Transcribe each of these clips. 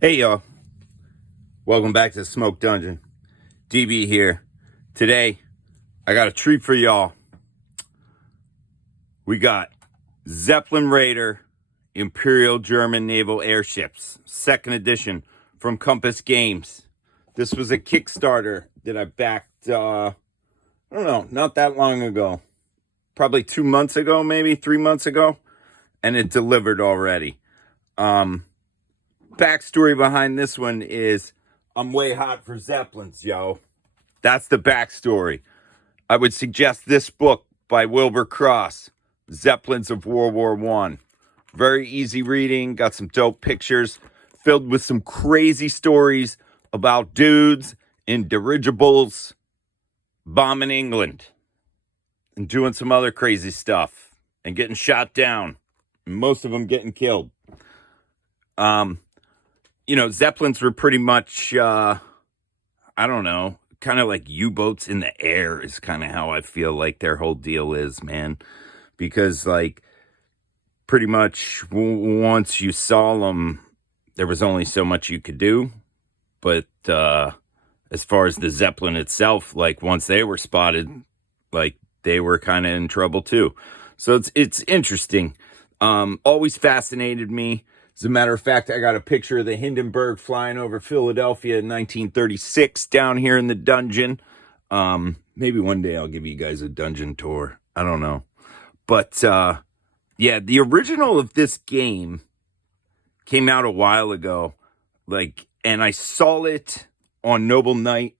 Hey y'all, welcome back to the Smoke Dungeon. DB here. Today, I got a treat for y'all. We got Zeppelin Raider Imperial German Naval Airships, second edition from Compass Games. This was a Kickstarter that I backed, I don't know, not that long ago. Probably 2 months ago, maybe 3 months ago. And it delivered already. Backstory behind this one is I'm way hot for Zeppelins, yo. That's the backstory. I would suggest this book by Wilbur Cross, Zeppelins of World War I. Very easy reading, got some dope pictures, filled with some crazy stories about dudes in dirigibles bombing England and doing some other crazy stuff and getting shot down, and most of them getting killed. Zeppelins were pretty much, I don't know, kind of like U-boats in the air is kind of how I feel like their whole deal is, man. Because, like, pretty much once you saw them, there was only so much you could do. But as far as the Zeppelin itself, like, once they were spotted, like, they were kind of in trouble, too. So it's interesting. Always fascinated me. As a matter of fact, I got a picture of the Hindenburg flying over Philadelphia in 1936 down here in the dungeon. Maybe one day I'll give you guys a dungeon tour. I don't know. But, yeah, the original of this game came out a while ago. And I saw it on Noble Knight.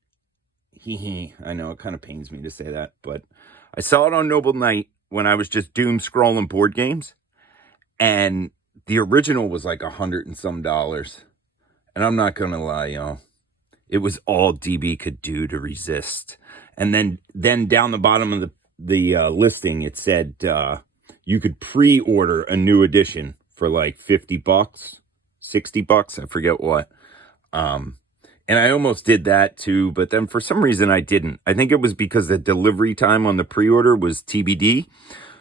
I know, it kind of pains me to say that. But I saw it on Noble Knight when I was just doom scrolling board games. And the original was like $100 and some. And I'm not going to lie, y'all. It was all DB could do to resist. And then down the bottom of the listing, it said you could pre-order a new edition for like $50, $60, I forget what. And I almost did that too, but then for some reason I didn't. I think it was because the delivery time on the pre-order was TBD.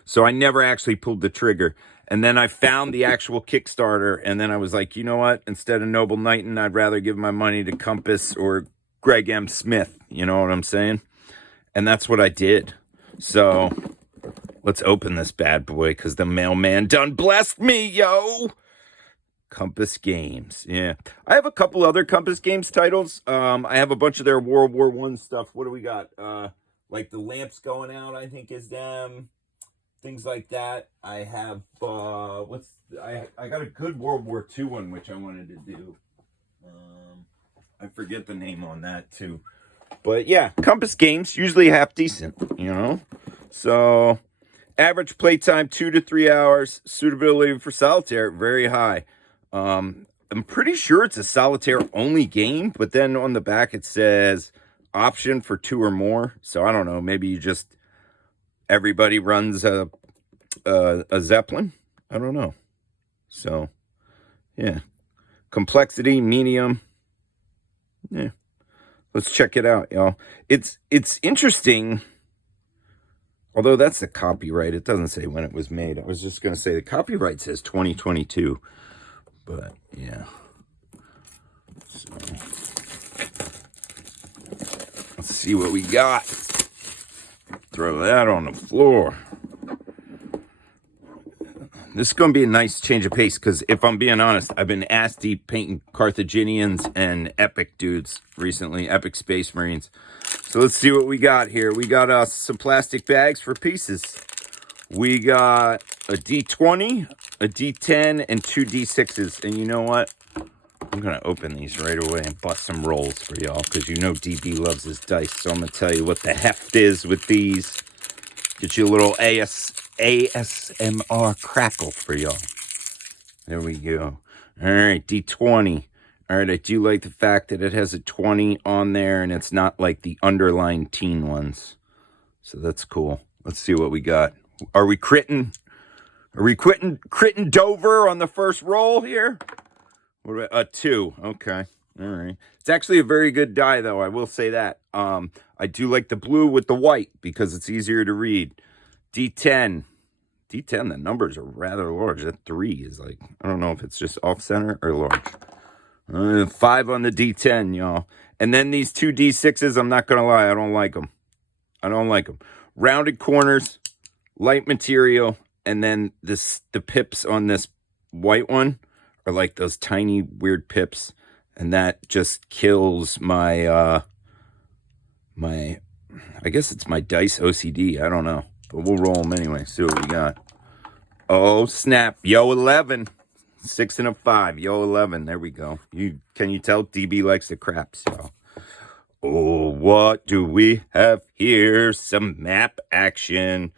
So I never actually pulled the trigger. And then I found the actual Kickstarter, and then I was like, you know what? Instead of Noble Knighton, I'd rather give my money to Compass or Greg M. Smith. You know what I'm saying? And that's what I did. So let's open this bad boy, because the mailman done blessed me, yo. Compass Games. Yeah. I have a couple other Compass Games titles. I have a bunch of their World War I stuff. What do we got? Like the lamps going out, I think is them. Things like that. I have I got a good World War II one which I wanted to do. I forget the name on that too. But yeah, Compass Games usually half decent, you know. So average playtime 2 to 3 hours. Suitability for solitaire very high. I'm pretty sure it's a solitaire only game, but then on the back it says option for 2 or more. So I don't know, maybe you just everybody runs a Zeppelin. I don't know. So, yeah. Complexity, medium. Yeah. Let's check it out, y'all. It's interesting. Although that's the copyright. It doesn't say when it was made. I was just going to say the copyright says 2022. But, yeah. So, let's see what we got. Throw that on the floor. This is going to be a nice change of pace, because if I'm being honest, I've been ass deep painting Carthaginians and epic dudes recently, epic space marines. So let's see what we got here. We got some plastic bags for pieces. We got a D20, a D10, and 2 D6s. And you know what? I'm going to open these right away and bust some rolls for y'all, because you know DB loves his dice. So I'm going to tell you what the heft is with these. Get you a little ASMR crackle for y'all. There we go. All right, D20. All right, I do like the fact that it has a 20 on there, and it's not like the underlined teen ones. So that's cool. Let's see what we got. Are we critting? Are we critting Dover on the first roll here? What about a 2? Okay. All right. It's actually a very good die, though. I will say that. I do like the blue with the white because it's easier to read. D10. The numbers are rather large. That 3 is like, I don't know if it's just off center or large. 5 on the D10, y'all. And then these 2 D6s, I'm not going to lie, I don't like them. I don't like them. Rounded corners, light material, and then the pips on this white one are like those tiny weird pips, and that just kills my I guess it's my dice OCD. I don't know, but we'll roll them anyway. See what we got. Oh snap! Yo 11, 6 and a 5. Yo 11. There we go. Can you tell DB likes the craps, y'all? Oh, what do we have here? Some map action.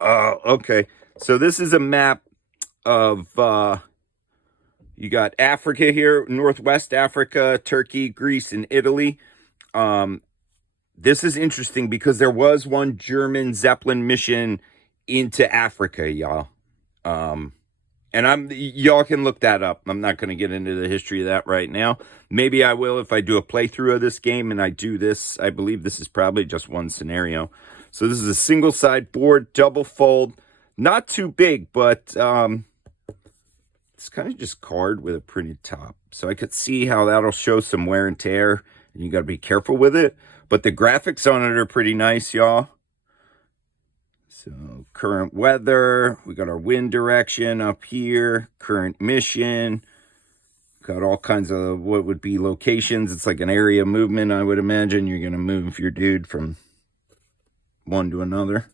Okay. So this is a map of, you got Africa here, Northwest Africa, Turkey, Greece, and Italy. This is interesting because there was one German Zeppelin mission into Africa, y'all. And y'all can look that up. I'm not going to get into the history of that right now. Maybe I will if I do a playthrough of this game and I do this. I believe this is probably just one scenario. So this is a single side board, double fold. Not too big, but it's kind of just card with a printed top. So I could see how that'll show some wear and tear, and you got to be careful with it. But the graphics on it are pretty nice, y'all. So current weather, we got our wind direction up here, current mission, got all kinds of what would be locations. It's like an area movement, I would imagine. You're going to move your dude from one to another.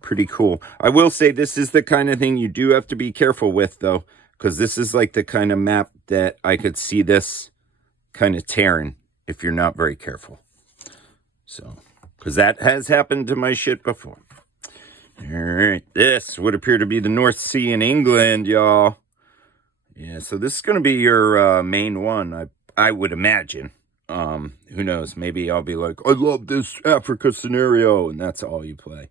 Pretty cool. I will say this is the kind of thing you do have to be careful with, though, because this is like the kind of map that I could see this kind of tearing if you're not very careful. So, because that has happened to my shit before. All right, this would appear to be the North Sea in England, y'all. Yeah, so this is going to be your main one, I would imagine. Who knows? Maybe I'll be like, I love this Africa scenario, and that's all you play.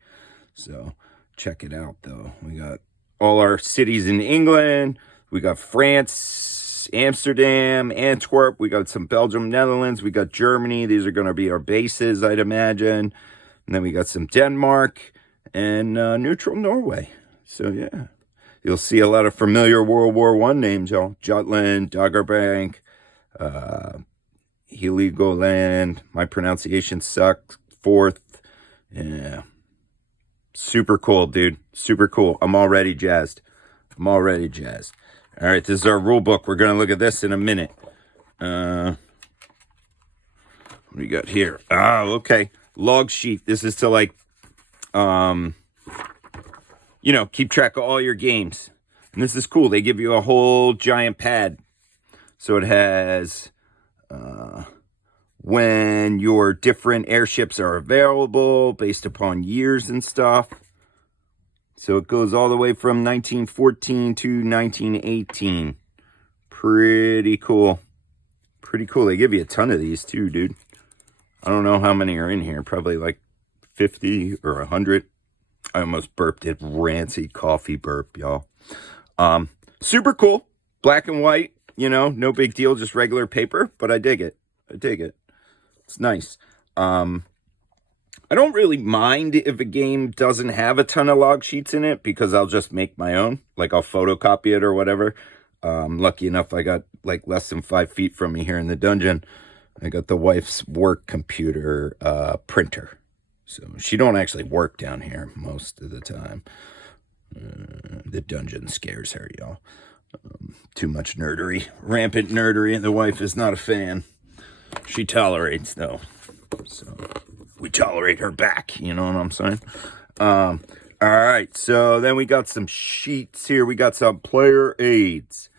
So check it out, though. We got all our cities in England. We got France, Amsterdam, Antwerp. We got some Belgium, Netherlands. We got Germany. These are going to be our bases, I'd imagine. And then we got some Denmark and neutral Norway. So, yeah. You'll see a lot of familiar World War I names, y'all. Jutland, Doggerbank, Heligoland. My pronunciation sucks. Forth. Yeah. Super cool, dude. Super cool. I'm already jazzed. All right, this is our rule book. We're going to look at this in a minute. What do we got here? Oh, okay. Log sheet. This is to like, keep track of all your games. And this is cool. They give you a whole giant pad. So it has when your different airships are available based upon years and stuff. So it goes all the way from 1914 to 1918. Pretty cool. Pretty cool. They give you a ton of these too, dude. I don't know how many are in here. Probably like 50 or 100. I almost burped it. Rancid coffee burp, y'all. Super cool. Black and white. No big deal. Just regular paper. But I dig it. It's nice. I don't really mind if a game doesn't have a ton of log sheets in it because I'll just make my own. Like I'll photocopy it or whatever. Lucky enough, I got like less than 5 feet from me here in the dungeon. I got the wife's work computer printer. So she don't actually work down here most of the time. The dungeon scares her, y'all. Too much nerdery. Rampant nerdery. The wife is not a fan. She tolerates, though. So we tolerate her back. You know what I'm saying? All right. So then we got some sheets here. We got some player aids.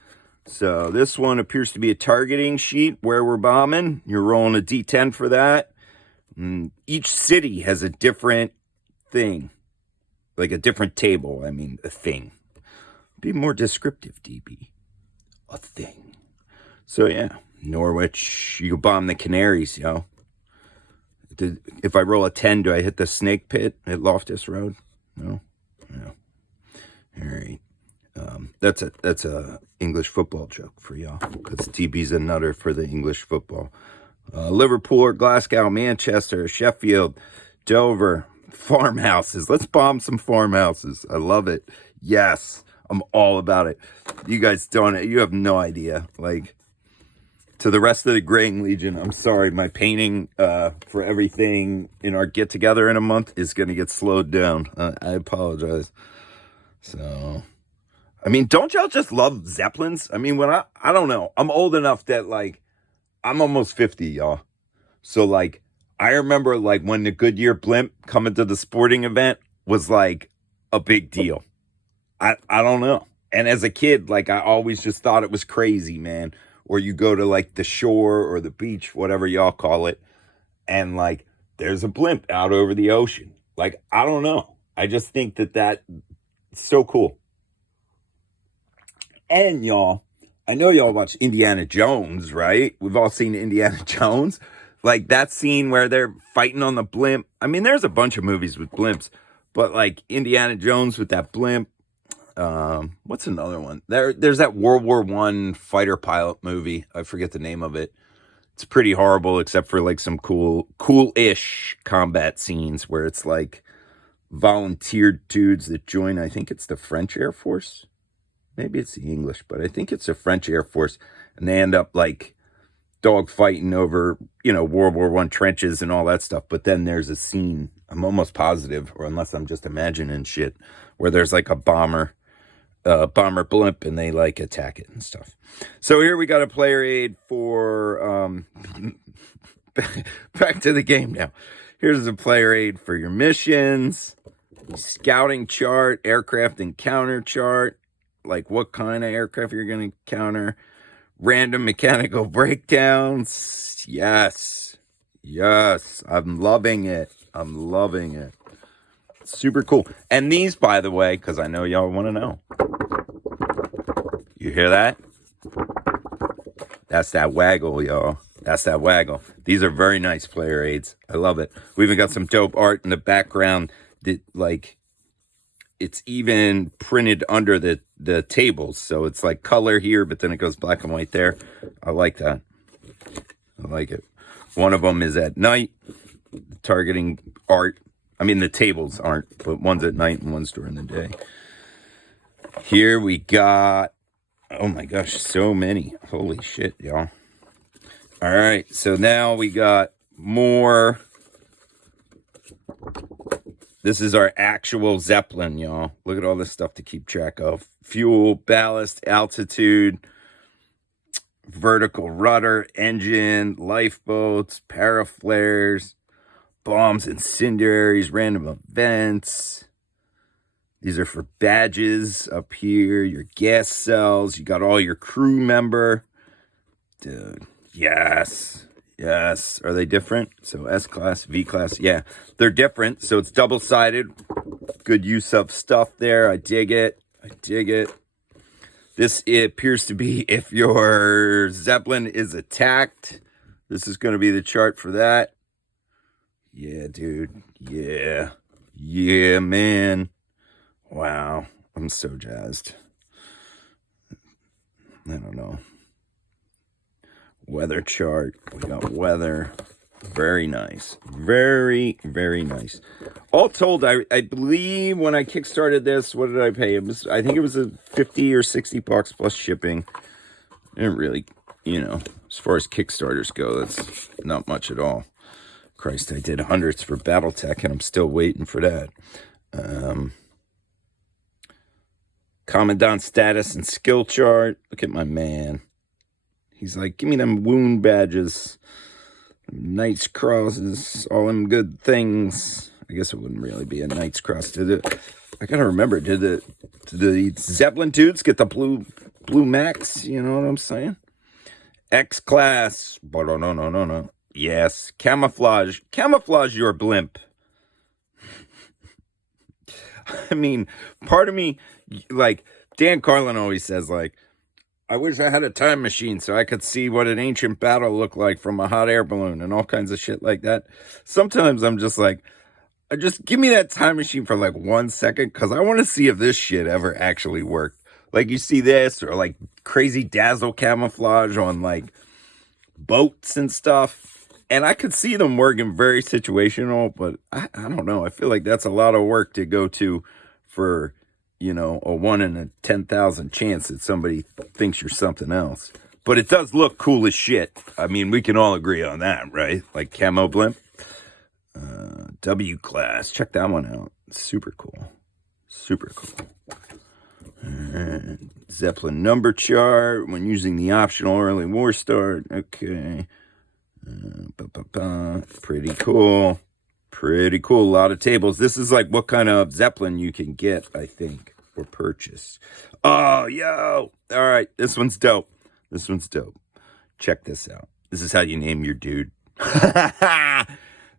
So this one appears to be a targeting sheet where we're bombing. You're rolling a D10 for that. Each city has a different thing. Like a different table. I mean, a thing. Be more descriptive, DB. A thing. So, yeah. Norwich. You bomb the Canaries, yo. If I roll a 10, do I hit the snake pit at Loftus Road? No? No. All right. That's a English football joke for y'all. Because DB's a nutter for the English football. Liverpool, Glasgow, Manchester, Sheffield, Dover, farmhouses. Let's bomb some farmhouses. I love it. Yes, I'm all about it. You guys you have no idea. Like, To the rest of the Graying Legion, I'm sorry, my painting for everything in our get together in a month is going to get slowed down. I apologize. So, I mean, don't y'all just love Zeppelins? I mean, when I don't know, I'm old enough that like, I'm almost 50, y'all. So like, I remember like when the Goodyear blimp coming to the sporting event was like a big deal. I don't know. And as a kid, like I always just thought it was crazy, man. Or you go to like the shore or the beach, whatever y'all call it, and like there's a blimp out over the ocean. Like, I don't know. I just think that's so cool. And y'all, I know y'all watch Indiana Jones, right? We've all seen Indiana Jones. Like that scene where they're fighting on the blimp. I mean, there's a bunch of movies with blimps, but like Indiana Jones with that blimp. What's another one? There's that World War I fighter pilot movie. I forget the name of it. It's pretty horrible, except for like some cool-ish combat scenes where it's like volunteer dudes that join. I think it's the French Air Force. Maybe it's the English, but I think it's the French Air Force, and they end up like dog fighting over, World War I trenches and all that stuff. But then there's a scene, I'm almost positive, or unless I'm just imagining shit, where there's like a bomber blimp and they like attack it and stuff. So here we got a player aid for back to the game now. Here's a player aid for your missions, scouting chart, aircraft encounter chart, like what kind of aircraft you're going to encounter, random mechanical breakdowns. Yes, I'm loving it. Super cool. And these, by the way, because I know y'all want to know. You hear that? That's that waggle, y'all. That's that waggle. These are very nice player aids. I love it. We even got some dope art in the background that, like, it's even printed under the tables. So it's like color here, but then it goes black and white there. I like that. I like it. One of them is at night, targeting art. I mean, the tables aren't, but one's at night and one's during the day. Here we got, oh my gosh, so many. Holy shit, y'all. All right, so now we got more. This is our actual Zeppelin, y'all. Look at all this stuff to keep track of. Fuel, ballast, altitude, vertical rudder, engine, lifeboats, paraflares, bombs, incendiaries, random events. These are for badges up here, your gas cells. You got all your crew member. Dude, yes. Are they different? So S-class, V-class, yeah. They're different, so it's double-sided. Good use of stuff there. I dig it. This appears to be if your Zeppelin is attacked. This is going to be the chart for that. Yeah, dude. Yeah, man. Wow. I'm so jazzed. I don't know. Weather chart. We got weather. Very nice. Very, very nice. All told, I believe when I kickstarted this, what did I pay? I think it was a 50 or 60 bucks plus shipping. I didn't really, as far as Kickstarters go, that's not much at all. Christ, I did hundreds for Battletech, and I'm still waiting for that. Commandant status and skill chart. Look at my man. He's like, give me them wound badges, Knight's crosses, all them good things. I guess it wouldn't really be a Knight's cross. I gotta remember, did the Zeppelin dudes get the blue max? You know what I'm saying? X class. No. Yes, camouflage your blimp. I mean, part of me, like Dan Carlin always says, like, I wish I had a time machine so I could see what an ancient battle looked like from a hot air balloon and all kinds of shit like that. Sometimes I'm just like, just give me that time machine for like 1 second, because I want to see if this shit ever actually worked. Like, you see this, or like crazy dazzle camouflage on like boats and stuff. And I could see them working very situational, but I don't know. I feel like that's a lot of work to go to for, a 1 in a 10,000 chance that somebody thinks you're something else. But it does look cool as shit. I mean, we can all agree on that, right? Like camo blimp. W class. Check that one out. Super cool. Super cool. And Zeppelin number chart when using the optional early war start. Okay. Pretty cool. Pretty cool. A lot of tables. This is like what kind of Zeppelin you can get, I think, or purchase. Oh, yo. All right. This one's dope. This one's dope. Check this out. This is how you name your dude.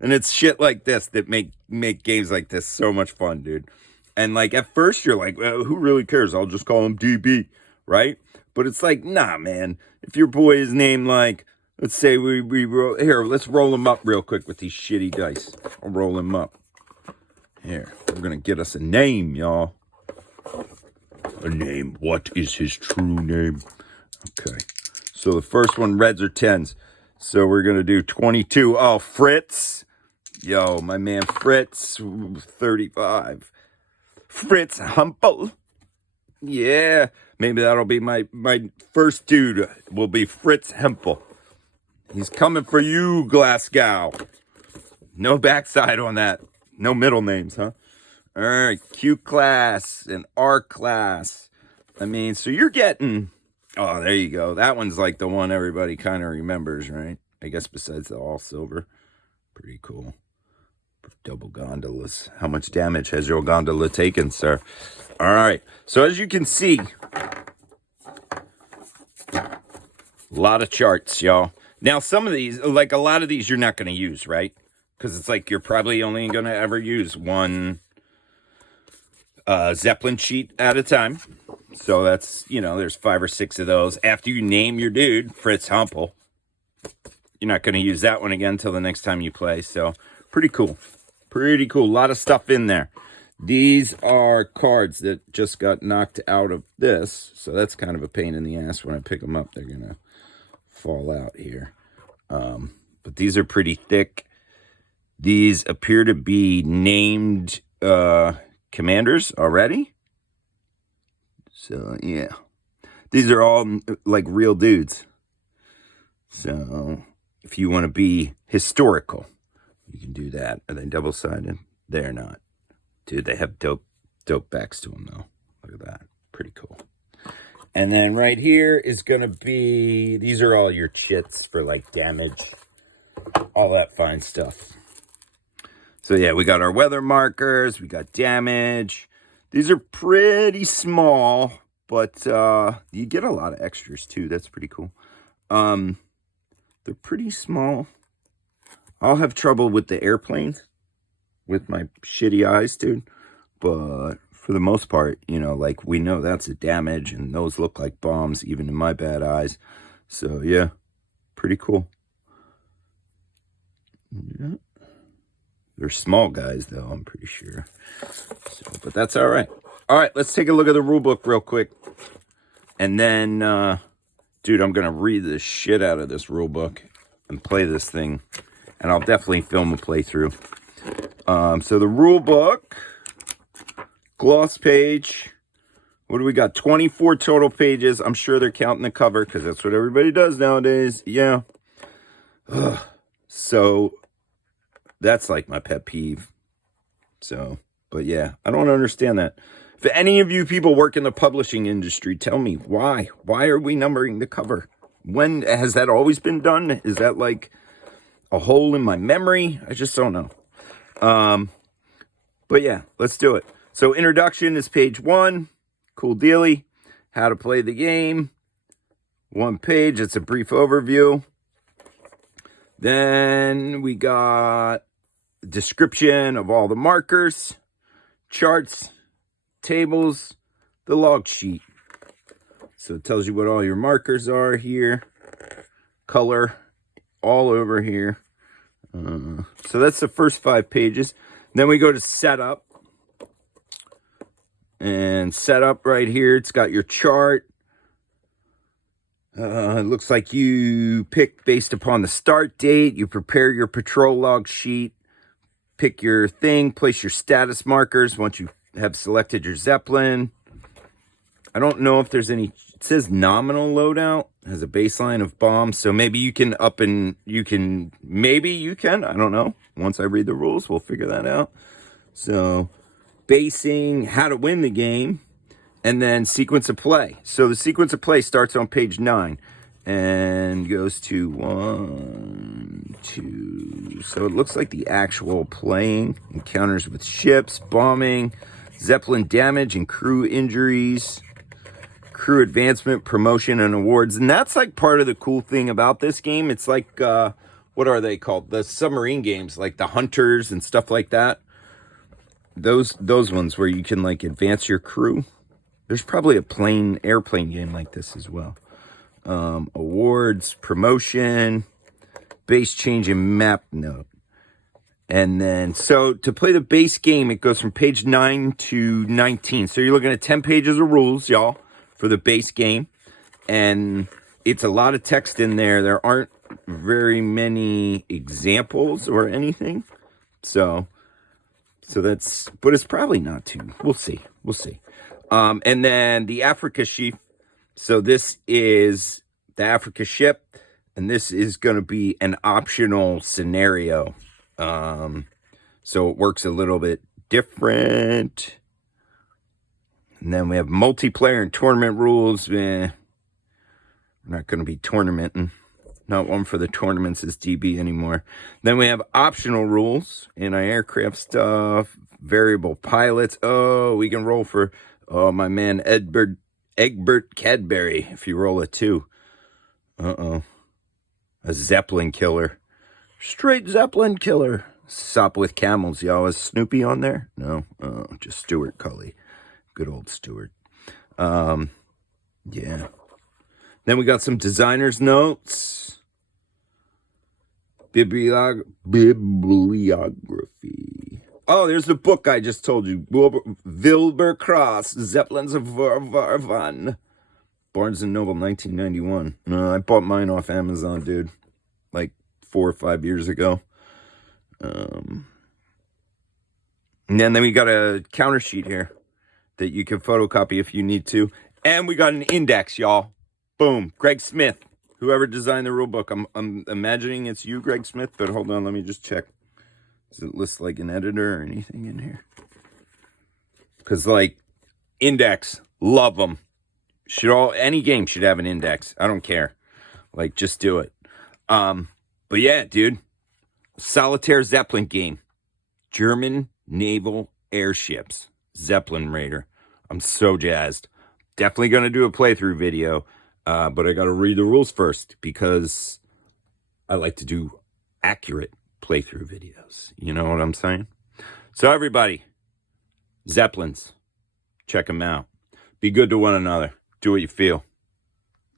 And it's shit like this that make games like this so much fun, dude. And like at first you're like, well, who really cares? I'll just call him DB, right? But it's like, nah, man. If your boy is named like, let's say we roll here, let's roll him up real quick with these shitty dice. I'll roll him up. Here, we're gonna get us a name, y'all. A name. What is his true name? Okay. So the first one, reds or tens. So we're gonna do 22. Oh, Fritz. Yo, my man Fritz, 35. Fritz Humple. Yeah. Maybe that'll be my first dude will be Fritz Hempel. He's coming for you, Glasgow. No backside on that. No middle names, huh? All right, Q class and R class. I mean, so you're getting... Oh, there you go. That one's like the one everybody kind of remembers, right? I guess besides the all silver. Pretty cool. Double gondolas. How much damage has your gondola taken, sir? All right. So as you can see, a lot of charts, y'all. Now, some of these, like a lot of these, you're not going to use, right? Because it's like you're probably only going to ever use one Zeppelin sheet at a time. So that's, you know, there's 5 or 6 of those. After you name your dude, Fritz Humpel, you're not going to use that one again until the next time you play. So pretty cool. Pretty cool. A lot of stuff in there. These are cards that just got knocked out of this. So that's kind of a pain in the ass. When I pick them up, they're going to fall out here. But these are pretty thick. These appear to be named commanders already. So, yeah. These are all like real dudes. So, if you want to be historical, you can do that. Are they double-sided? They're not. Dude, they have dope backs to them, though. Look at that. Pretty cool. And then right here is going to be... These are all your chits for, like, damage. All that fine stuff. So, yeah, we got our weather markers. We got damage. These are pretty small, but you get a lot of extras, too. That's pretty cool. They're pretty small. I'll have trouble with the airplanes with my shitty eyes, dude. But for the most part, you know, like we know that's a damage and those look like bombs even in my bad eyes. So, yeah, pretty cool. Yeah. They're small guys, though, I'm pretty sure. So, but that's all right. All right, let's take a look at the rule book real quick. And then, dude, I'm going to read the shit out of this rule book and play this thing. And I'll definitely film a playthrough. So the rule book, gloss page. What do we got? 24 total pages. I'm sure they're counting the cover because that's what everybody does nowadays. Yeah. Ugh. So that's like my pet peeve. So, but yeah, I don't understand that. If any of you people work in the publishing industry, tell me why. Why are we numbering the cover? When has that always been done? Is that like a hole in my memory? I just don't know. But yeah, let's do it. So introduction is page 1. Cool dealy. How to play the game. 1 page. It's a brief overview. Then we got description of all the markers, charts, tables, the log sheet. So it tells you what all your markers are here. Color all over here. So that's the first 5 pages. Then we go to setup. And setup right here, it's got your chart. It looks like you pick based upon the start date. You prepare your patrol log sheet. Pick your thing. Place your status markers once you have selected your Zeppelin. I don't know if there's any It says nominal loadout, has a baseline of bombs, so maybe you can I don't know. Once I read the rules, we'll figure that out. So, basing, how to win the game, and then sequence of play. So the sequence of play starts on page 9 and goes to 1, 2. So it looks like the actual playing, encounters with ships, bombing, Zeppelin damage and crew injuries, crew advancement, promotion, and awards. And that's like part of the cool thing about this game. It's like, what are they called? The submarine games, like the Hunters and stuff like that. Those ones where you can like advance your crew. There's probably a airplane game like this as well. Awards, promotion, base change and map note. And then, so to play the base game, it goes from page 9 to 19. So you're looking at 10 pages of rules, y'all, for the base game. And it's a lot of text in there. There aren't very many examples or anything. So that's, but it's probably not too, we'll see. And then the Africa sheaf. So this is the Africa ship, and this is going to be an optional scenario. So it works a little bit different. And then we have multiplayer and tournament rules. We're not going to be tournamenting. Not one for the tournaments as DB anymore. Then we have optional rules in our aircraft stuff. Variable pilots. Oh, we can roll for, my man Egbert Cadbury, if you roll a 2. A Zeppelin killer. Straight Zeppelin killer. Sop with camels. Y'all, is Snoopy on there? No. Oh, just Stuart Cully. Good old Stuart. Yeah. Then we got some designer's notes. Bibliography. Oh, there's the book I just told you. Wilbur Cross, Zeppelins of Varvan. Barnes & Noble, 1991. No, I bought mine off Amazon, dude. Like 4 or 5 years ago. And then we got a counter sheet here that you can photocopy if you need to. And we got an index, y'all. Boom. Greg Smith. Whoever designed the rule book. I'm imagining it's you, Greg Smith, but hold on, let me just check. Does it list like an editor or anything in here? Because, like, index, love them. Any game should have an index. I don't care. Like, just do it. But yeah, dude. Solitaire Zeppelin game. German Naval Airships. Zeppelin Raider. I'm so jazzed. Definitely going to do a playthrough video. But I got to read the rules first because I like to do accurate playthrough videos. You know what I'm saying? So everybody, Zeppelins, check them out. Be good to one another. Do what you feel.